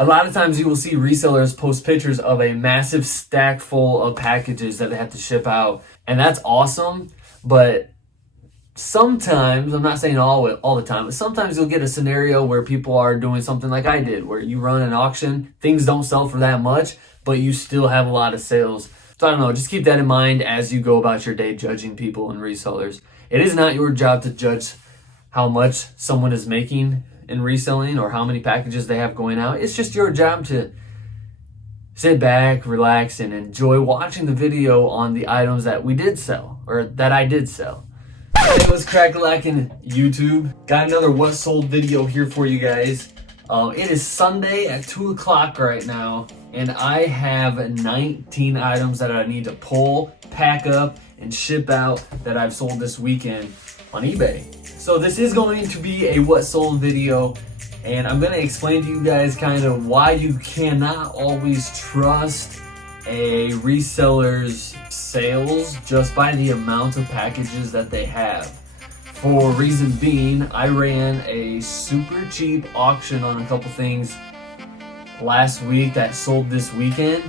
A lot of times you will see resellers post pictures of a massive stack full of packages that they have to ship out. And that's awesome, but sometimes, I'm not saying all the time, but sometimes you'll get a scenario where people are doing something like I did, where you run an auction, things don't sell for that much, but you still have a lot of sales. So I don't know, just keep that in mind as you go about your day judging people and resellers. It is not your job to judge how much someone is making in reselling or how many packages they have going out. It's just your job to sit back, relax, and enjoy watching the video on the items that we did sell, or that I did sell. Hey, what's crack-a-lackin' YouTube? Got another what sold video here for you guys. It is Sunday at 2 o'clock right now, and I have 19 items that I need to pull, pack up, and ship out that I've sold this weekend on eBay. So this is going to be a what sold video, and I'm going to explain to you guys kind of why you cannot always trust a reseller's sales just by the amount of packages that they have. For reason being, I ran a super cheap auction on a couple things last week that sold this weekend.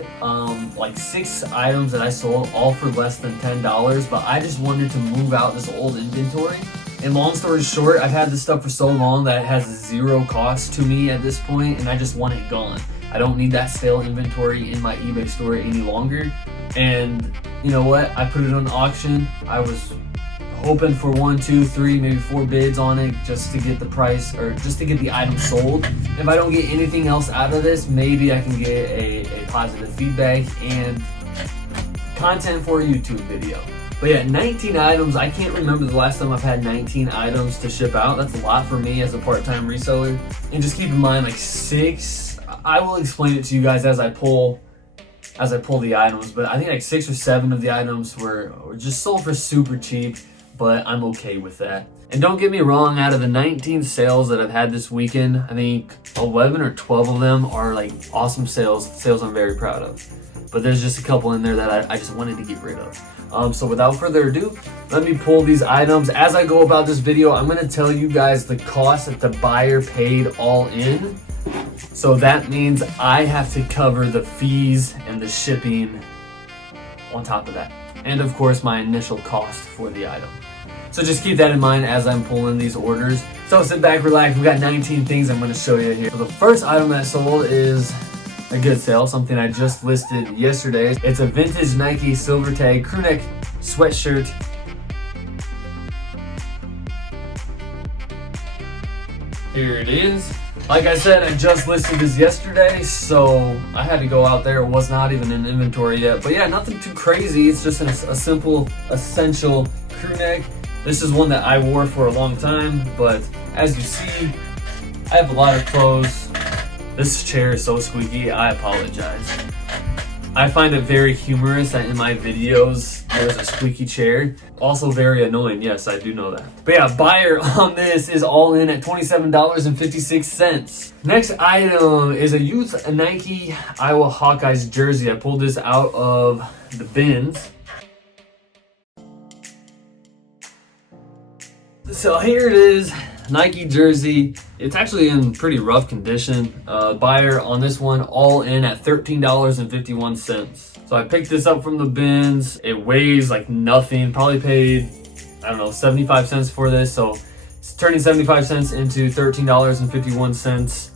Like 6 items that I sold, all for less than $10, but I just wanted to move out this old inventory. And long story short, I've had this stuff for so long that it has 0 cost to me at this point, and I just want it gone. I don't need that stale inventory in my eBay store any longer. And you know what? I put it on auction. I was hoping for 1, 2, 3, maybe 4 bids on it just to get the price, or just to get the item sold. If I don't get anything else out of this, maybe I can get a positive feedback and content for a YouTube video. But yeah, 19 items. I can't remember the last time I've had 19 items to ship out. That's a lot for me as a part-time reseller. And just keep in mind, like 6, I will explain it to you guys as I pull the items, but I think like 6 or 7 of the items were just sold for super cheap, but I'm okay with that. And don't get me wrong, out of the 19 sales that I've had this weekend, I think 11 or 12 of them are like awesome sales I'm very proud of. But there's just a couple in there that I just wanted to get rid of. So without further ado, let me pull these items. As I go about this video, I'm gonna tell you guys the cost that the buyer paid all in. So that means I have to cover the fees and the shipping on top of that. And of course, my initial cost for the item. So just keep that in mind as I'm pulling these orders. So sit back, relax. We got 19 things I'm gonna show you here. So the first item that sold is a good sale, something I just listed yesterday. It's a vintage Nike silver tag crew neck sweatshirt. Here it is. Like I said, I just listed this yesterday, so I had to go out there. It was not even in inventory yet. But yeah, nothing too crazy. It's just a simple, essential crew neck. This is one that I wore for a long time, but as you see, I have a lot of clothes. This chair is so squeaky, I apologize. I find it very humorous that in my videos there's a squeaky chair. Also very annoying, yes, I do know that. But yeah, buyer on this is all in at $27.56. Next item is a youth Nike Iowa Hawkeyes jersey. I pulled this out of the bins. So here it is. Nike jersey. It's actually in pretty rough condition. Buyer on this one all in at $13.51. So I picked this up from the bins. It weighs like nothing. Probably paid, I don't know, 75 cents for this. So it's turning 75 cents into $13.51.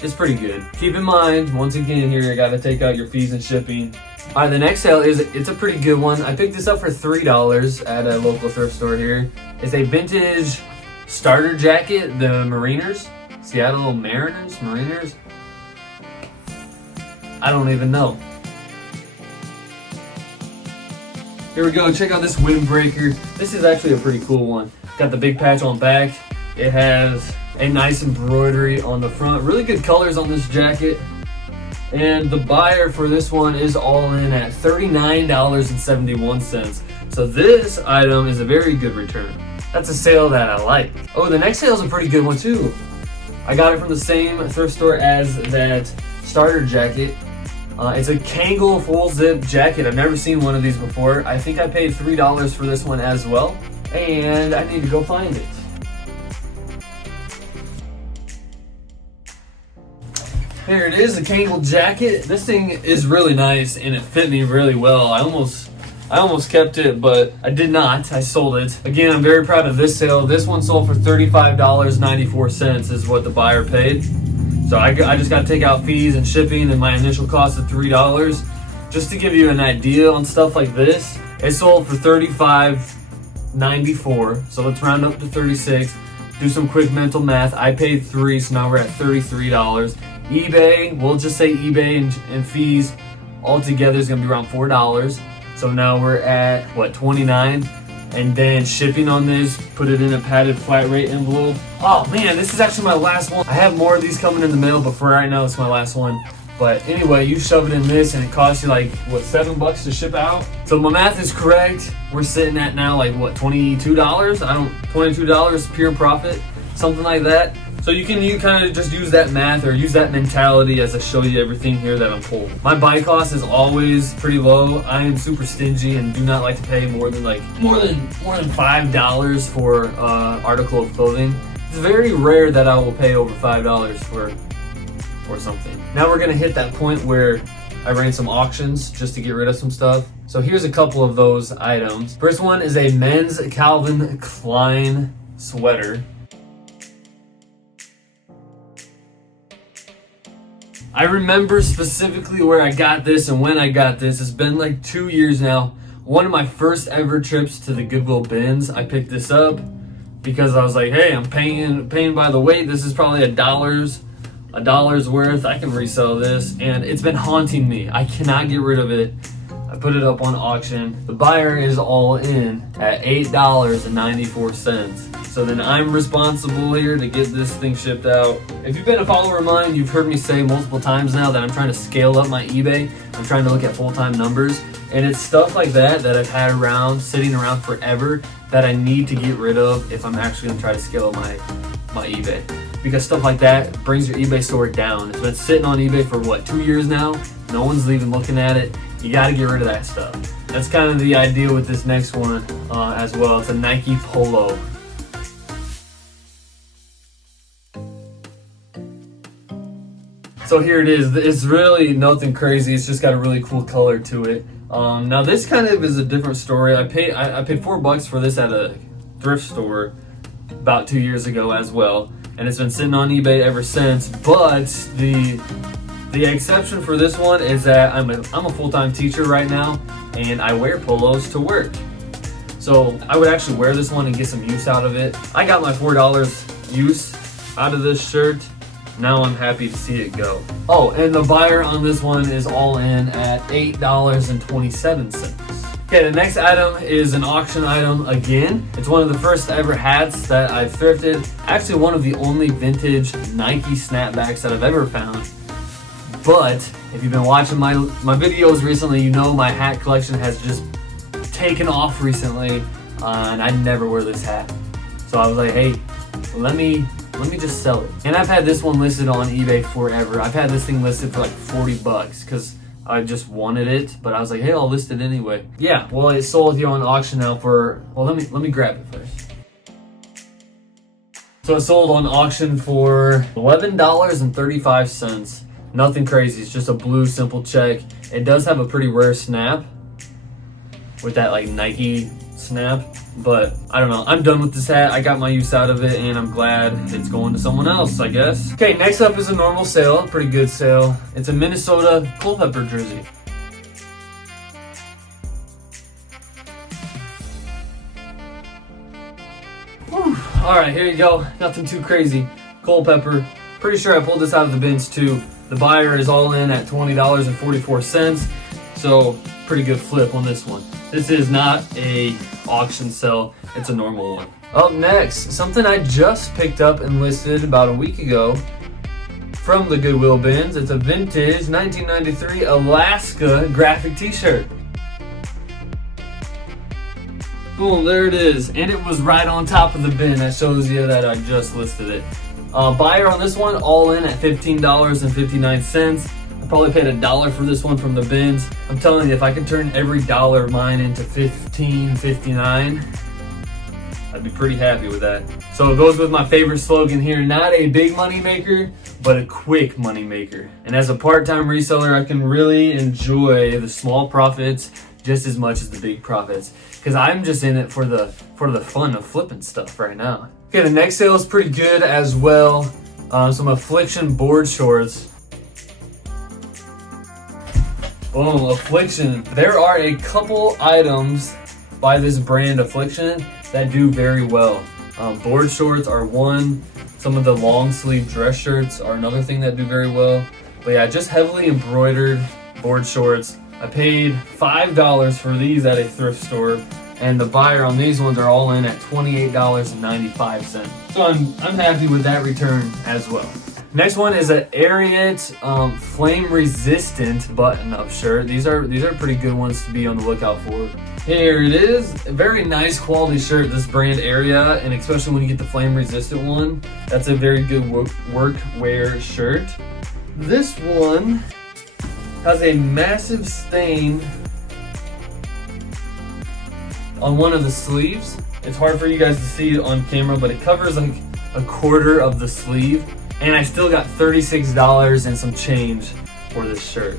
It's pretty good. Keep in mind, once again here, you gotta take out your fees and shipping. All right, the next sale it's a pretty good one. I picked this up for $3 at a local thrift store here. It's a vintage starter jacket, the Mariners, Seattle Mariners. I don't even know. Here we go, check out this windbreaker. This is actually a pretty cool one. Got the big patch on back. It has a nice embroidery on the front. Really good colors on this jacket. And the buyer for this one is all in at $39.71. So this item is a very good return. That's a sale that I like. Oh, the next sale is a pretty good one too. I got it from the same thrift store as that starter jacket. It's a Kangol full zip jacket. I've never seen one of these before. I think I paid $3 for this one as well. And I need to go find it. Here it is, the Kangol jacket. This thing is really nice and it fit me really well. I almost kept it, but I did not. I sold it. Again, I'm very proud of this sale. This one sold for $35.94 is what the buyer paid. So I just got to take out fees and shipping, and my initial cost of $3. Just to give you an idea on stuff like this, it sold for $35.94. So let's round up to 36. Do some quick mental math. I paid $3, so now we're at $33. eBay, we'll just say eBay and fees altogether is gonna be around $4. So now we're at what, 29, and then shipping on this, put it in a padded flat rate envelope. Oh man, this is actually my last one. I have more of these coming in the mail, but for right now it's my last one. But anyway, you shove it in this and it costs you like, what, $7 to ship out? So my math is correct. We're sitting at now like what, $22? $22 pure profit, something like that. So you kind of just use that math or use that mentality as I show you everything here that I'm pulling. My buy cost is always pretty low. I am super stingy and do not like to pay more than $5 for article of clothing. It's very rare that I will pay over $5 for something. Now we're gonna hit that point where I ran some auctions just to get rid of some stuff. So here's a couple of those items. First one is a men's Calvin Klein sweater. I remember specifically where I got this and when I got this. It's been like 2 years now. One of my first ever trips to the Goodwill bins, I picked this up because I was like, hey, I'm paying by the weight. This is probably a dollar's worth. I can resell this, and it's been haunting me. I cannot get rid of it. I put it up on auction. The buyer is all in at $8.94. So then I'm responsible here to get this thing shipped out. If you've been a follower of mine, you've heard me say multiple times now that I'm trying to scale up my eBay. I'm trying to look at full-time numbers. And it's stuff like that I've had sitting around forever that I need to get rid of if I'm actually gonna try to scale up my eBay. Because stuff like that brings your eBay store down. It's been sitting on eBay for what, 2 years now? No one's even looking at it. You gotta get rid of that stuff. That's kind of the idea with this next one as well. It's a Nike Polo. So here it is. It's really nothing crazy. It's just got a really cool color to it. Now this kind of is a different story. I paid $4 for this at a thrift store about 2 years ago as well, and it's been sitting on eBay ever since. But the exception for this one is that I'm a full-time teacher right now, and I wear polos to work. So I would actually wear this one and get some use out of it. I got my $4 use out of this shirt. Now I'm happy to see it go. Oh, and the buyer on this one is all in at $8.27. Okay, the next item is an auction item again. It's one of the first ever hats that I've thrifted. Actually, one of the only vintage Nike snapbacks that I've ever found. But if you've been watching my videos recently, you know my hat collection has just taken off recently, and I never wear this hat. So I was like, hey, let me just sell it. And I've had this one listed on eBay forever. I've had this thing listed for like $40 because I just wanted it, but I was like, hey, I'll list it anyway. Yeah, well, it's sold here on auction now for, well, let me grab it first. So it sold on auction for $11.35. Nothing crazy, it's just a blue simple check. It does have a pretty rare snap with that like Nike snap, but I don't know. I'm done with this hat. I got my use out of it, and I'm glad it's going to someone else, I guess. Okay, next up is a normal sale, pretty good sale. It's a Minnesota Culpepper jersey. Whew. All right, here you go. Nothing too crazy. Culpepper. Pretty sure I pulled this out of the bins too. The buyer is all in at $20.44. So pretty good flip on this one. This is not a auction sell, it's a normal one. Up next, something I just picked up and listed about a week ago from the Goodwill bins. It's a vintage 1993 Alaska graphic t-shirt. Boom, there it is. And it was right on top of the bin. That shows you that I just listed it. Buyer on this one, all in at $15.59. I probably paid $1 for this one from the bins. I'm telling you, if I could turn every dollar of mine into $15.59, I'd be pretty happy with that. So it goes with my favorite slogan here, not a big money maker, but a quick money maker. And as a part-time reseller, I can really enjoy the small profits just as much as the big profits, because I'm just in it for the fun of flipping stuff right now. Okay, the next sale is pretty good as well. Some Affliction board shorts. Boom, Affliction. There are a couple items by this brand Affliction that do very well. Board shorts are one. Some of the long sleeve dress shirts are another thing that do very well. But yeah, just heavily embroidered board shorts. I paid $5 for these at a thrift store, and the buyer on these ones are all in at $28.95. So I'm happy with that return as well. Next one is an Ariat flame resistant button-up shirt. These are pretty good ones to be on the lookout for. Here it is, a very nice quality shirt, this brand Ariat, and especially when you get the flame resistant one, that's a very good work wear shirt. This one has a massive stain on one of the sleeves. It's hard for you guys to see it on camera, but it covers like a quarter of the sleeve. And I still got $36 and some change for this shirt.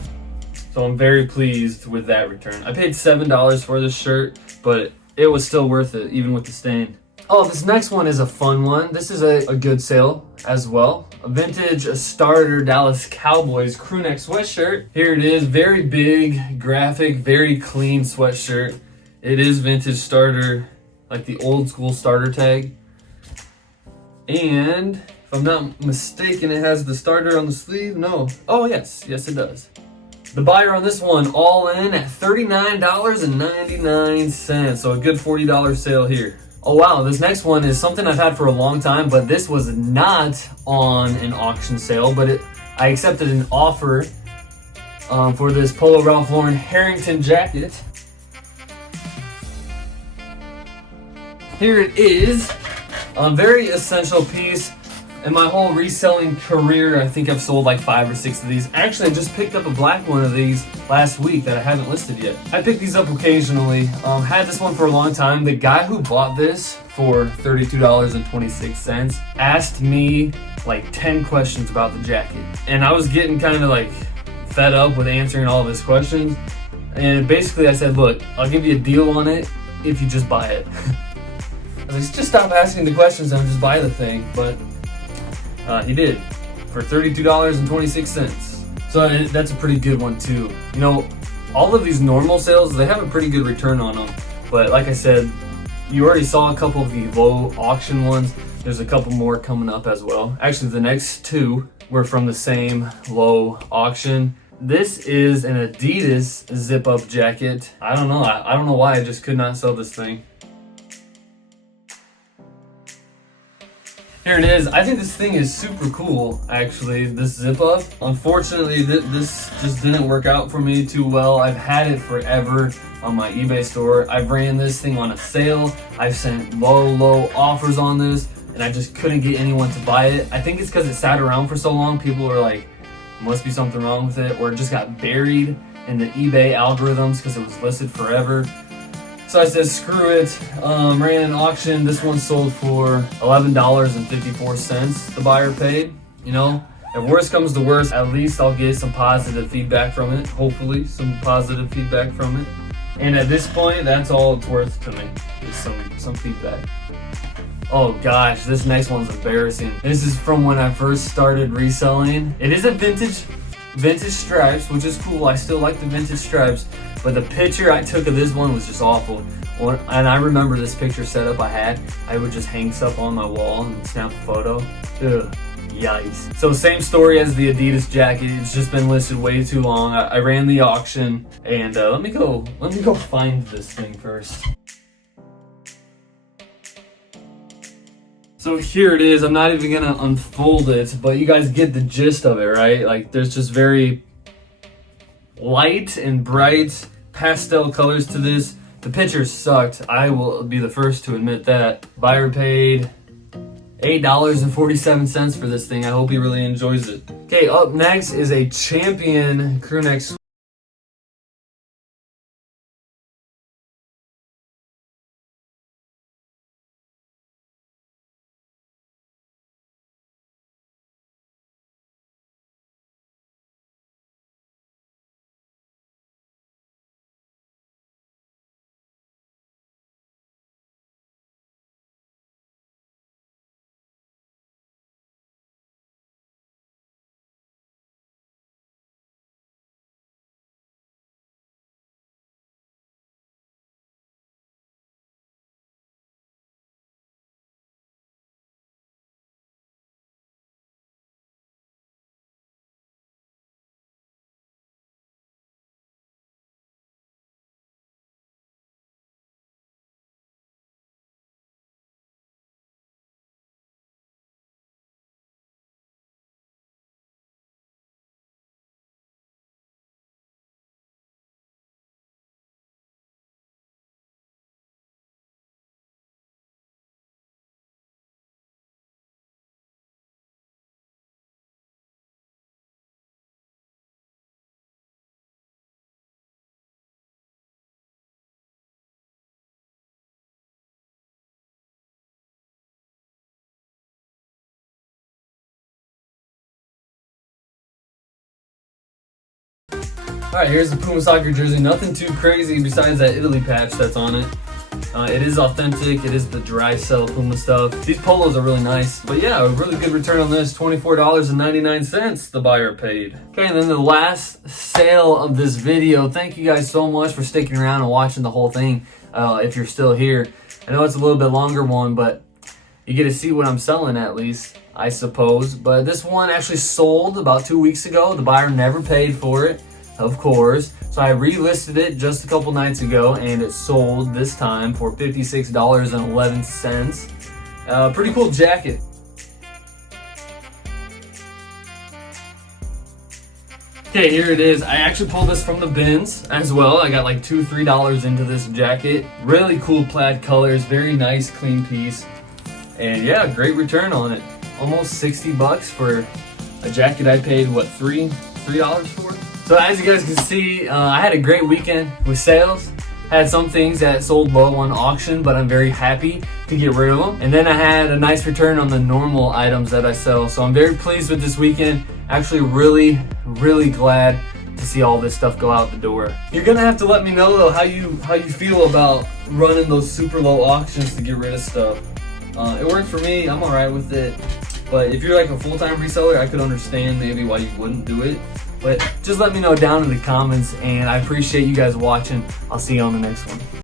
So I'm very pleased with that return. I paid $7 for this shirt, but it was still worth it, even with the stain. Oh, this next one is a fun one. This is a good sale as well. A vintage starter Dallas Cowboys crew neck sweatshirt. Here it is, very big, graphic, very clean sweatshirt. It is vintage starter, like the old school starter tag. And if I'm not mistaken, it has the starter on the sleeve. No. Oh, yes, it does. The buyer on this one all in at $39.99. So a good $40 sale here. Oh wow, this next one is something I've had for a long time, but this was not on an auction sale, but I accepted an offer for this Polo Ralph Lauren Harrington jacket. Here it is, a very essential piece. In my whole reselling career, I think I've sold like 5 or 6 of these. Actually, I just picked up a black one of these last week that I haven't listed yet. I pick these up occasionally. Had this one for a long time. The guy who bought this for $32.26 asked me like 10 questions about the jacket. And I was getting kind of like fed up with answering all of his questions. And basically I said, look, I'll give you a deal on it if you just buy it. I was like, just stop asking the questions and just buy the thing. But he did for $32.26. So that's a pretty good one too. You know, all of these normal sales, they have a pretty good return on them. But like I said, you already saw a couple of the low auction ones. There's a couple more coming up as well. Actually, the next 2 were from the same low auction. This is an Adidas zip-up jacket. I don't know. I don't know why I just could not sell this thing. Here it is. I think this thing is super cool, actually, this zip up. Unfortunately, this just didn't work out for me too well. I've had it forever on my eBay store. I've ran this thing on a sale. I've sent low offers on this, and I just couldn't get anyone to buy it. I think it's because it sat around for so long. People were like, must be something wrong with it, or it just got buried in the eBay algorithms because it was listed forever. So I said, screw it, ran an auction. This one sold for $11.54 the buyer paid. You know, if worst comes to worst, at least I'll get some positive feedback from it. Hopefully, some positive feedback from it. And at this point, that's all it's worth to me, is some feedback. Oh gosh, this next one's embarrassing. This is from when I first started reselling. It is a vintage stripes, which is cool. I still like the vintage stripes. But the picture I took of this one was just awful. And I remember this picture setup I had. I would just hang stuff on my wall and snap a photo. Ugh, yikes. So same story as the Adidas jacket. It's just been listed way too long. I ran the auction, and let me go find this thing first. So here it is. I'm not even gonna unfold it, but you guys get the gist of it, right? Like, there's just very light and bright pastel colors to this. The picture sucked. I will be the first to admit that. Buyer paid $8.47 for this thing. I hope he really enjoys it. Okay, up next is a Champion crew neck Alright, here's the Puma soccer jersey. Nothing too crazy besides that Italy patch that's on it. It is authentic. It is the dry sell Puma stuff. These polos are really nice. But yeah, a really good return on this. $24.99 the buyer paid. Okay, and then the last sale of this video. Thank you guys so much for sticking around and watching the whole thing. If you're still here. I know it's a little bit longer one, but you get to see what I'm selling at least, I suppose. But this one actually sold about 2 weeks ago. The buyer never paid for it, of course. So I relisted it just a couple nights ago, and it sold this time for $56.11. Pretty cool jacket. Okay, here it is. I actually pulled this from the bins as well. I got like $2, $3 into this jacket. Really cool plaid colors, very nice, clean piece. And yeah, great return on it. Almost 60 bucks for a jacket I paid, what, $3 for? So as you guys can see, I had a great weekend with sales. Had some things that sold low on auction, but I'm very happy to get rid of them. And then I had a nice return on the normal items that I sell. So I'm very pleased with this weekend. Actually really, really glad to see all this stuff go out the door. You're gonna have to let me know though how you feel about running those super low auctions to get rid of stuff. It worked for me, I'm alright with it. But if you're like a full-time reseller, I could understand maybe why you wouldn't do it. But just let me know down in the comments, and I appreciate you guys watching. I'll see you on the next one.